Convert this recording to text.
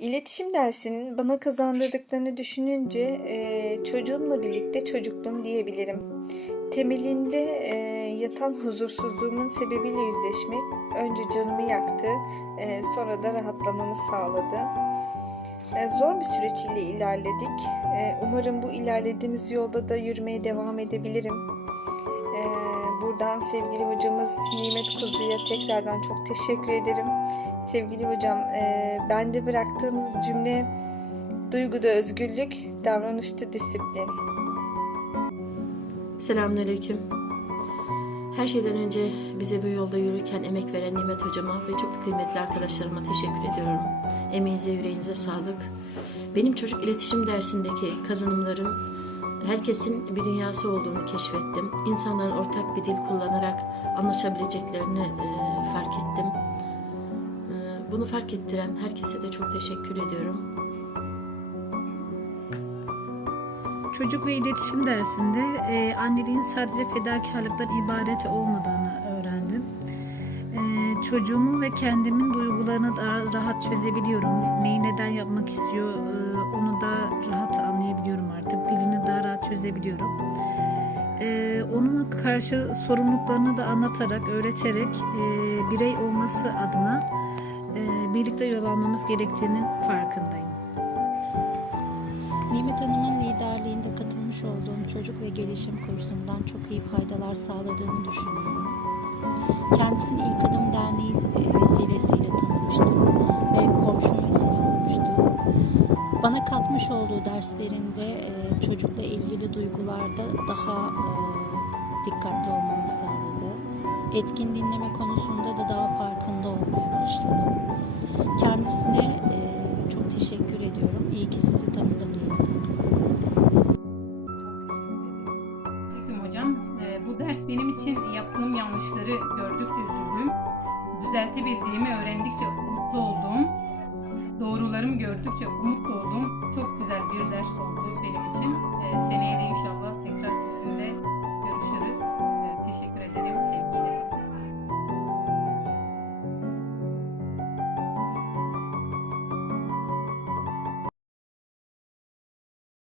İletişim dersinin bana kazandırdıklarını düşününce e, çocuğumla birlikte çocukluğum diyebilirim. Temelinde e, yatan huzursuzluğumun sebebiyle yüzleşmek önce canımı yaktı, e, sonra da rahatlamamı sağladı. E, zor bir süreç ile ilerledik. E, umarım bu ilerlediğimiz yolda da yürümeye devam edebilirim. E, buradan sevgili hocamız Nimet Kuzu'ya tekrardan çok teşekkür ederim. Sevgili hocam, e, bende bıraktığınız cümle duyguda özgürlük, davranışta disiplin. Selamünaleyküm. Her şeyden önce bize bu yolda yürürken emek veren Nimet Hocama ve çok kıymetli arkadaşlarıma teşekkür ediyorum. Emeğinize, yüreğinize sağlık. Benim çocuk iletişim dersindeki kazanımlarım herkesin bir dünyası olduğunu keşfettim. İnsanların ortak bir dil kullanarak anlaşabileceklerini e, fark ettim. E, bunu fark ettiren herkese de çok teşekkür ediyorum. Çocuk ve iletişim dersinde e, anneliğin sadece fedakarlıktan ibaret olmadığını öğrendim. E, çocuğumun ve kendimin duygularını daha rahat çözebiliyorum. Neyi neden yapmak istiyor e, çözebiliyorum. E, onunla karşı sorumluluklarını da anlatarak, öğreterek e, birey olması adına e, birlikte yol almamız gerektiğinin farkındayım. Nimet Hanım'ın liderliğinde katılmış olduğum çocuk ve gelişim kursundan çok iyi faydalar sağladığını düşünüyorum. Kendisini İlk Bana katmış olduğu derslerinde e, çocukla ilgili duygularda daha e, dikkatli olmamı sağladı. Etkin dinleme konusunda da daha farkında olmaya başladım. Kendisine e, çok teşekkür ediyorum. İyi ki sizi tanıdım. Ee, bu ders benim için yaptığım yanlışları gördükçe üzüldüm. Düzeltebildiğimi öğrendikçe mutlu oldum çocuklarımı gördükçe umut oldum. Çok güzel bir ders oldu benim için.